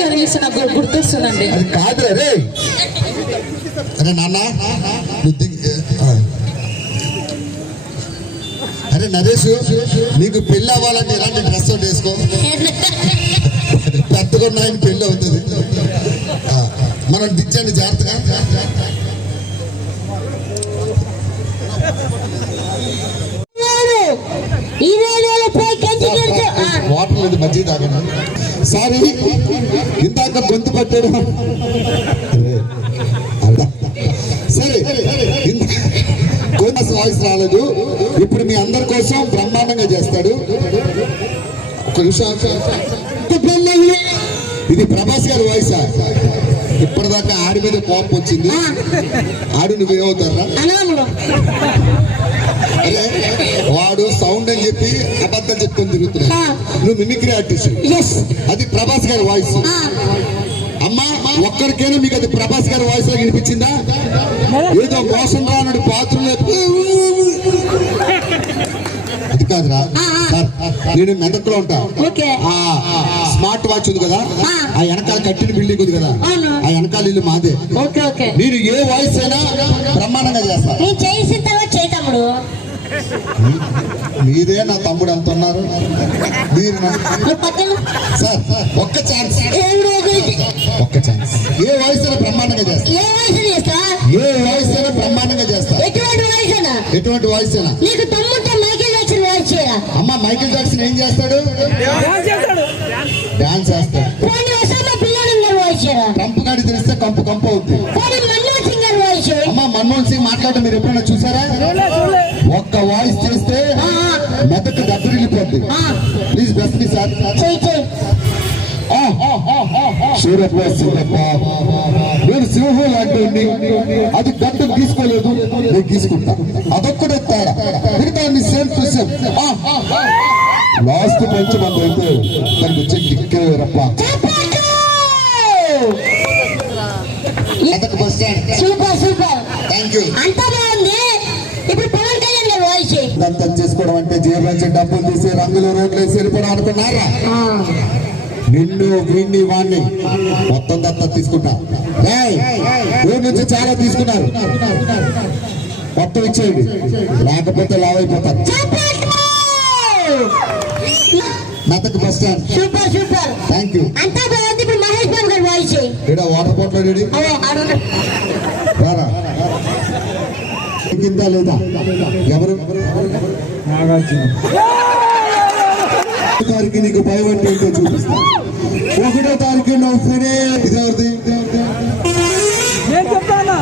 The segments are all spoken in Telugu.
గారి వేసి నాకు గుర్తొస్తుందండి. అది కాదు రే. అరే నాన్న. అరే నరేష్ నీకు పెళ్ళి అవ్వాలంటే ఎలాంటి డ్రెస్ వేసుకో? పెద్దగా ఉన్నాయని పెళ్ళి అవుతుంది. మనం దిచ్చండి జాగ్రత్తగా. వాటర్ లేదు మజ్జిగ తాగండి. సారీ. ఇందాక గొంతు పట్టాడు. సరే. గొంతు వాయిస్ రాలేదు. ఇప్పుడు మీ అందరి కోసం బ్రహ్మాండంగా చేస్తాడు. ఒక నిమిషం. ఇది ప్రభాస్ గారి వాయిసా ఇప్పటిదాకా ఆడి మీద కోపం వచ్చింది. ఆడు నువ్వేమవుతారా వాడు సౌండ్ అని చెప్పి అబద్ధం చెప్పుకొని తిరుగుతున్నాడు. నువ్వు మిమిక్రీ ఆర్టిస్ట్ అది ప్రభాస్ గారి వాయిస్ అమ్మా ఒక్కరికైనా మీకు అది ప్రభాస్ గారి వాయిస్ లాగా వినిపించిందా? ఏదో మోసం రానుడు పాత్రలో అది కాదురా. నేను మెదక్లో ఉంటా. ఓకే. ఆ స్మార్ట్ వాచ్ ఉంది కదా. ఆ. వెనకాల కట్టిన బిల్డింగ్ ఉంది కదా. ఆ వెనకాల ఇల్లు మాదే. Okay okay. నేను ఏ వాయిస్ అయినా బ్రహ్మాండంగా చేస్తా మీదే నా తమ్ముడు ఎంత ఉన్నారు మీరు నా- నువ్వు పక్కన సార్ ఒక్క ఛాన్స్. ఒక్క ఛాన్స్ ఏ వాయిస్ అయినా బ్రహ్మాండంగా చేస్తా ఏ వయసు చేస్తా? ఏ వాయిస్ అయినా బ్రహ్మాండంగా చేస్తా ఎటువంటి వాయిస్ అయినా అమ్మ మైకిల్ జాక్సన్ ఏం చేస్తాడు? డాన్స్ చేస్తాడు. కంపు గాడి తెలిస్తే కంపు కంపు అవుద్ది. అమ్మ మన్మోహన్ సింగ్ మాట్లాడటం మీరు ఎప్పుడైనా చూసారా? ఒక్క వాయిస్ చేస్తే మెదక్ దద్దరిల్లిపోద్ది ప్లీజ్ బెస్ట్ మీ సార్ నేను సింహం లాంటి అది గడ్డం తీసుకోలేదు నేను తీసుకుంటా అదొక్కడే తేడా. మిగతా same to same. Last punch మాకు అయితే దానికి వచ్చే కిక్కే రప్ప! Medak bus stand super super thank you అంతా బాగుంది. ఇప్పుడు పవన్ కళ్యాణ్ గారు వాయిస్ చేసుకోవడం అంటే జేబు నుంచి డబ్బులు తీసి రంగులు రోడ్లు వేసి వెళ్ళిపోవడం అనుకున్నారా నిన్ను వీణ్ణి వాణ్ణి మొత్తం దత్తం తీసుకుంటా. ఊరి నుంచి చాలా తీసుకున్నారు. మొత్తం ఇచ్చేయండి. లేకపోతే చప్పట్లు! Medak bus stand. Super super thank you అంతా బాగుంది. ఇప్పుడు మహేష్ బాబు ఇక్కడ వాటర్ బాటిల్ రెడీ రారా కింద లేదా ఎవరు తారీఖు నీకు భయం అంటే ఏంటో చూపిస్తా ఒకటో తారీఖు నువ్వు ఫ్రీ ఇది ఎవరిది నేను చెప్తానా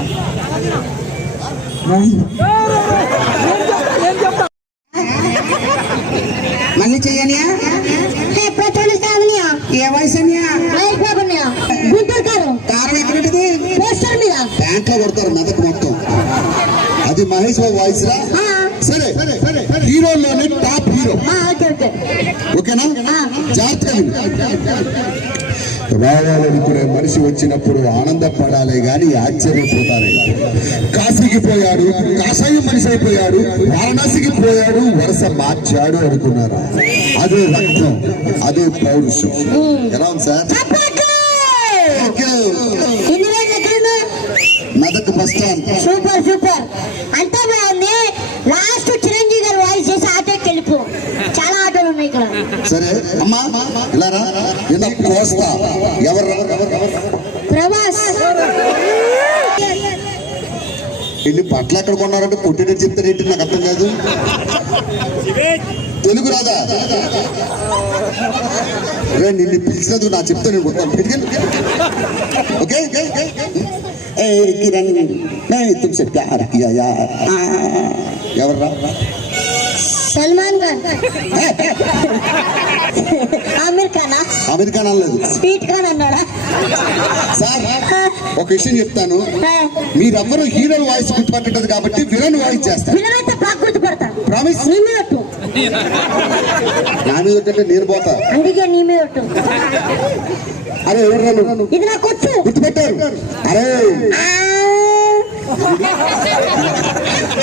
మళ్ళీ చెయ్యనియా ప్రచారం కావనియా ఏ వయసు అనియా మహేష్ బాబు ఉన్నాయా? గుంటూరు కారు కారం ఎక్కడుంటది పోస్టర్ మీద ప్యాంట్లో కొడతారు మెదక్ మొత్తం. అది మహేష్ బాబు వాయిస్ రా సరే. హీరోలోనే టాప్ హీరో. ఓకేనా? జాగ్రత్తగా. రావాలనుకునే మనిషి వచ్చినప్పుడు ఆనందపడాలి గాని ఆశ్చర్యపోతారు. కాశీకి పోయాడు కాషాయం మనిషి అయిపోయాడు వారణాసికి పోయాడు వరుస మార్చాడు అనుకున్నారు? అదే రక్తం అదే పౌరుషం. ఎలా ఉంది సార్ చప్పట్లు! Thank you. ఇన్ని రోజులు ఎక్కడున్నా? Medak bus stand super super అంతా బాగుంది. లాస్ట్ చిరంజీవి గారు వాయిస్ చేసి ఆటోకి వెళ్ళిపో. చాలా ఆటోలు ఉన్నాయి ఇక్కడ. సరే అమ్మా ఇలా రా. ఇలా కోస్తా ఎవరు? ప్రభాస్. బట్టలు ఎక్కడ కొన్నారంటే కొట్టేటట్టు చెప్తారేంటి నాకు అర్థం కాదు. తెలుగు రాదా? రే నిన్ను పిలిచినందుకు నా చెప్తా నేను. ఓకే? కిరణ్ మే తుమ్సే ప్యార్ కియా యార్ ఆ, ఎవర్రా సల్మాన్ ఖాన్? ఆమిర్ ఖానా అమెరికా అనలేదు. స్వీట్ ఖాన్ అన్నాడా? సార్ ఒక విషయం చెప్తాను. మీరెవ్వరూ హీరో వాయిస్ గుర్తుపట్టదు కాబట్టి విలన్ వాయిస్ చేస్తారు బాగా గుర్తుపడతా. ప్రామిస్ నీ మీద. నా నేను పోతా. అందుకే నీ మీద. అరే ఎవరు ఇది నాకు గుర్తుపెట్టారు అరే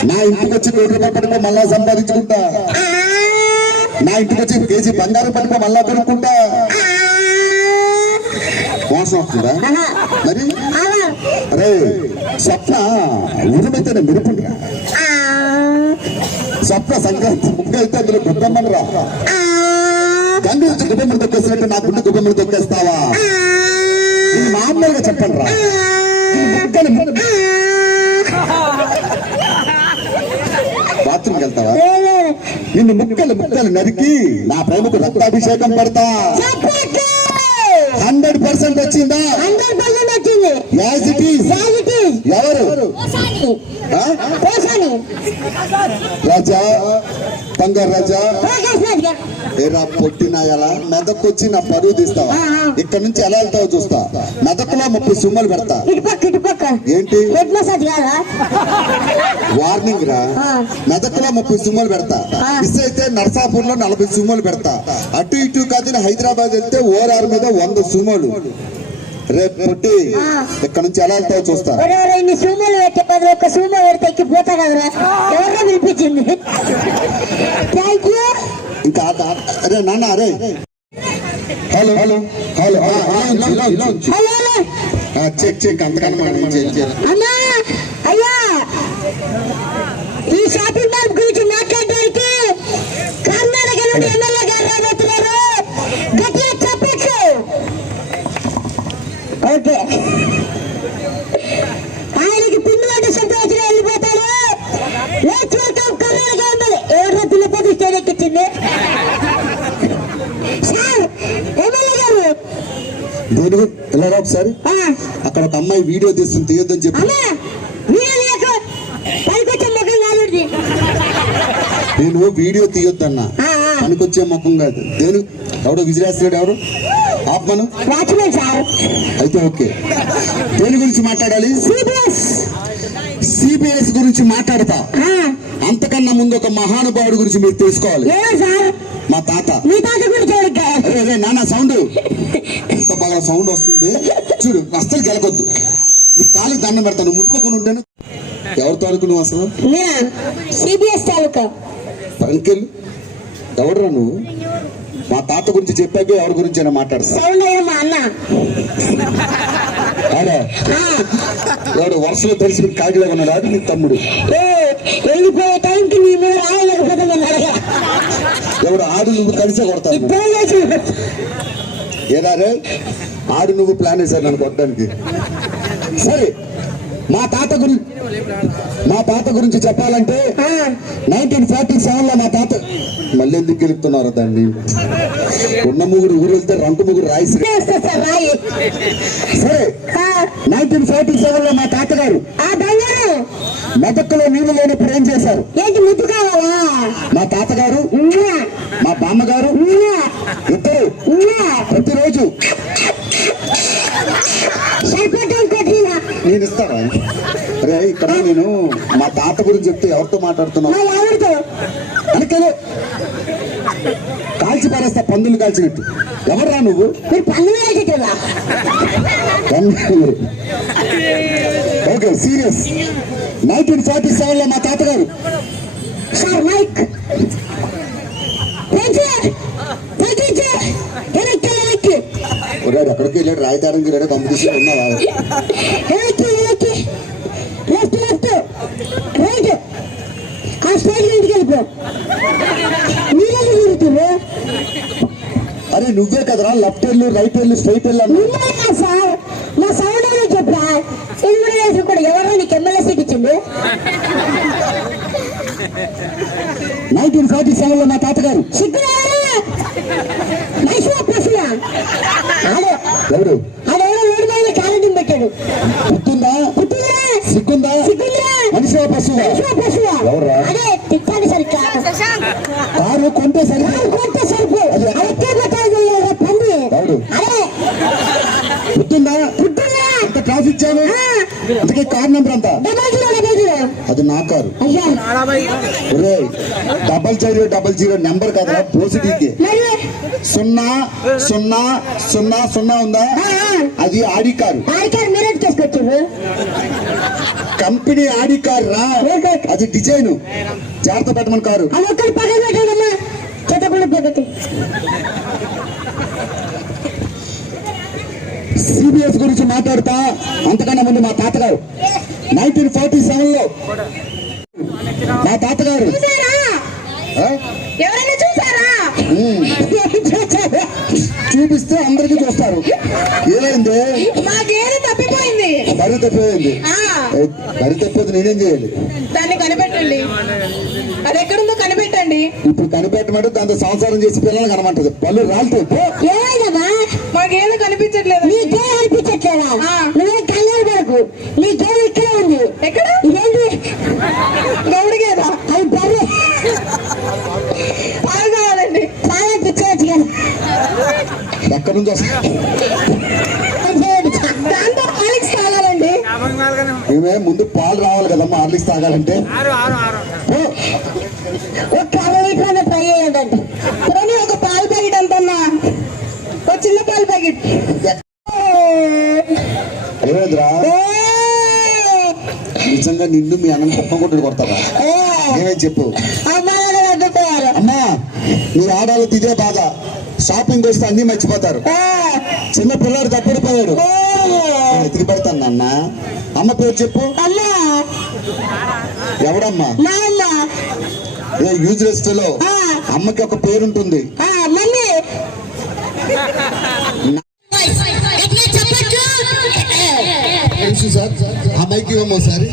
నా ఇంటికి వచ్చి కోటి రూపాయలు పడిపో మళ్ళా సంపాదించుకుంటా నా ఇంటికి వచ్చి కేజీ బంగారం పడిపో మళ్ళా కొనుక్కుంటా. మోసం వస్తుందా ఆహా. మరి అలా. అరే స్వప్న ఉరుమైతేనే మెరుపుండ్రా ఆ. స్వప్న సంక్రాంతి ముగ్గు అయితే అందులో గుబ్బమ్మని రా ఆ. గంగ నుంచి తొక్కేసినట్టు నా గుండె తొక్కేస్తావా ఇది మామూలుగా చెప్పండి రా. బాత్రూమ్కి వెళ్తావా. నిన్ను ముక్కలు ముక్కలు నరికి నా ప్రేమకు రక్తాభిషేకం పెడతా. హండ్రెడ్ పర్సెంట్ వచ్చిందా? 100% వచ్చింది. ఎవరు. రాజా బంగారు రాజా. ఏరా పొట్టినాయలా మెదక్కొచ్చి నా పరువు తీస్తావా. ఇక్కడ నుంచి ఎలా వెళ్తావో చూస్తా. మెదక్లో ముప్పై సుమ్మలు పెడతా. ఏంటి? వార్నింగ్ రా. మెదక్లో ముప్పై సుమ్మలు పెడతా. మిస్ అయితే నర్సాపూర్లో నలభై సుమ్మలు పెడతా. అటు ఇటు కాదు హైదరాబాద్ వెళ్తే ఓఆర్ మీద వంద సుమ్మలు. రేపు పొట్టి. ఇక్కడ నుంచి ఎలా వెళ్తావో చూస్తా. ఇన్ని సూమోలు పెట్టే బదులు ఒక సూమో పెడితే ఎక్కిపోతా కదరా. ఎవరో పిలిపించింది. థ్యాంక్ యూ ఇంకా అరే నాన్న అరే. Hello hello hello. Hello check check అంతకన్నా అయ్యా. ఈ షాపింగ్ ఓకే ఆయనకి పిల్లి సంతోషం వెళ్ళిపోతాడు లేచి వెళ్తాం స్టేజ్ ఎక్కించింది. సార్ ఎమ్మెల్యే గారు. ఒకసారి? అక్కడ ఒక అమ్మాయి వీడియో తీస్తుంది తీయొద్దని చెప్పి. నేను వీడియో తీయొద్దన్నా. పనికొచ్చే ముఖం కాదు. దేని? ఎవడో విజిలేస్తాడు ఎవరు? ఆత్మను? Watchman sir. అయితే ఓకే. దేని గురించి మాట్లాడాలి? సిబిఎస్. సిబిఎస్ గురించి మాట్లాడతా. అంతకన్నా ముందు ఒక మహానుభావుడి గురించి మీరు తెలుసుకోవాలి. మా తాత. మీ తాత గురించి నాన్న సౌండ్. బాగా సౌండ్ వస్తుంది. చూడు అస్సలు గెలకొద్దు. నీ కాళ్ళకి దండం పెడతాను ముట్టుకోకుండా ఉంటాను ఎవరితో అనుకు నువ్వు అసలు? సిబిఎస్ తాలూకా? అంకిల్. ఎవడరా నువ్వు? మా తాత గురించి చెప్పాక ఎవరి గురించి అయినా మాట్లాడతా సౌండ్ అయ్యా మా అన్న. అరే ఆ, ఎవడు వరుసలో తెలిసి కాగిలా ఉన్నాడు. అది నీ తమ్ముడు. వెళ్ళిపోయే టైంకి నీ మీద ఎవడు ఆడు నువ్వు కలిసే కొడతాను ఇప్పుడే చేసి ఏదా రే? ఆడు నువ్వు ప్లాన్ వేశారు నన్ను కొట్టడానికి. సరే మా తాత గురించి మా తాత గురించి చెప్పాలంటే నైన్టీన్ ఫార్టీ సెవెన్లో మా తాత మళ్ళీ ఎందుకు గెలుపుతున్నారు దాన్ని? ఉన్న ముగ్గురు ఊరు వెళ్తే రంకు ముగ్గురు రాయి సరే నైన్టీన్ ఫార్టీ సెవెన్లో మా తాతగారు మెదక్కులో నీళ్ళు లేనప్పుడు నేను ఇస్తారా అరే ఇక్కడ నేను మా తాత గురించి చెప్తే ఎవరితో మాట్లాడుతున్నావు? అందుకనే కాల్చి పారేస్తా పందులు కాల్చినట్టు. ఎవర్రా నువ్వు. Okay serious. నైన్టీన్ ఫార్టీ సెవెన్లో మా తాతగారు. Sir mike. ఒరే ఎక్కడికి వెళ్ళాడు? రాయితాడానికి వెళ్ళాడు? కాంపిటీషన్ ఉన్నావా? అరే నువ్వే కదరా. లెఫ్ట్ వెళ్ళు రైట్ వెళ్ళు స్ట్రైట్ వెళ్ళు సార్ మా సౌండ్ అనేది చెప్పరా? ఎనిమిది వేసి కూడా ఎవరో నీకు ఎమ్మెల్యే సీట్ ఇచ్చింది నైన్టీన్ ఫార్టీ సెవెన్లో మా తాతగారు. సిగ్గురా? ఎవరు ఆడెవరో రోడ్డు మీద క్యాలెండర్ పెట్టాడు గుర్తుందా పుట్టిందా సిగ్గుందా సిగ్గుందా మనిషి పశువా నైస్వా ఎవరా? అదే తిట్టాడు సరిగ్గా కారు కొంటే సరే కొంటే సరిపో అరకే పెట్టాడు పంది ఎవరు? అదే పుట్టిందా ట్రాఫిక్ జామ్ అందుకే కార్ నెంబర్ అంతా. అది నా car. Double zero double zero number కదా మరి సున్నా సున్నా సున్నా సున్నా ఉందా. అది Audi car. Company Audi car రా. అది డిజైన్. జాగ్రత్త పెట్టమని కారు. చెత్తకుండా సిబిఎస్ గురించి మాట్లాడుతా. అంతకన్నా ముందు మా తాతగారు. నైన్టీన్ ఫార్టీ సెవెన్లో మా తాతగారు. చూపిస్తే అందరికీ చూస్తారు. ఏమైంది? మా గేదె తప్పిపోయింది. బరి తప్పిపోయింది. తప్పిపోతే నేనేం చేయాలి? దాన్ని కనిపెట్టండి. అది ఎక్కడుందో కనిపెట్టండి. ఇప్పుడు కనిపెట్టమంటే దాంతో సంసారం చేసి పిల్లలు కనమంటది పళ్ళు రాలుతాయి పో. ఏదమ్మా మా గేదె కనిపించట్లేదు నీ గేదె కనిపించట్లేదా నువ్వే కంగారు పడకు నీ గేదె ఇక్కడే ఉంది. ఎక్కడ? ఇదేంటి? గౌడి గేద అది బర్రె. పాలు కావాలండి పాలు పిచ్చవచ్చు కదా ఎక్కడి నుంచి దాంతో పాలిక్స్ తాగాలండి. ఏమే ముందు పాలు రావాలి కదమ్మా హార్లిక్స్ తాగాలంటే. పో. ఒక అర లీటర్ ట్రై చేయండి పోనీ ఒక పాలు ప్యాకెట్ ఎంతన్నా ఒక చిన్న పాలు నిజంగా నిన్ను మీ అన్నం కుప్ప కొట్టుడు కొడతారా ఏమేం చెప్పు? అమ్మా మీ ఆడాళ్ళకి ఇదే బాధ. షాపింగ్ చేస్తే అన్ని మర్చిపోతారు. చిన్న పిల్లాడు తప్పిడిపోయాడు. నేను ఎతికి పెడతాను నాన్న. అమ్మ పేరు చెప్పు. ఎవడమ్మా నాన్న. ఏ యూజ్లెస్ ఫెలో అమ్మకి ఒక పేరుంటుంది. సార్ ఆ మైక్ ఇవ్వమ్మా సార్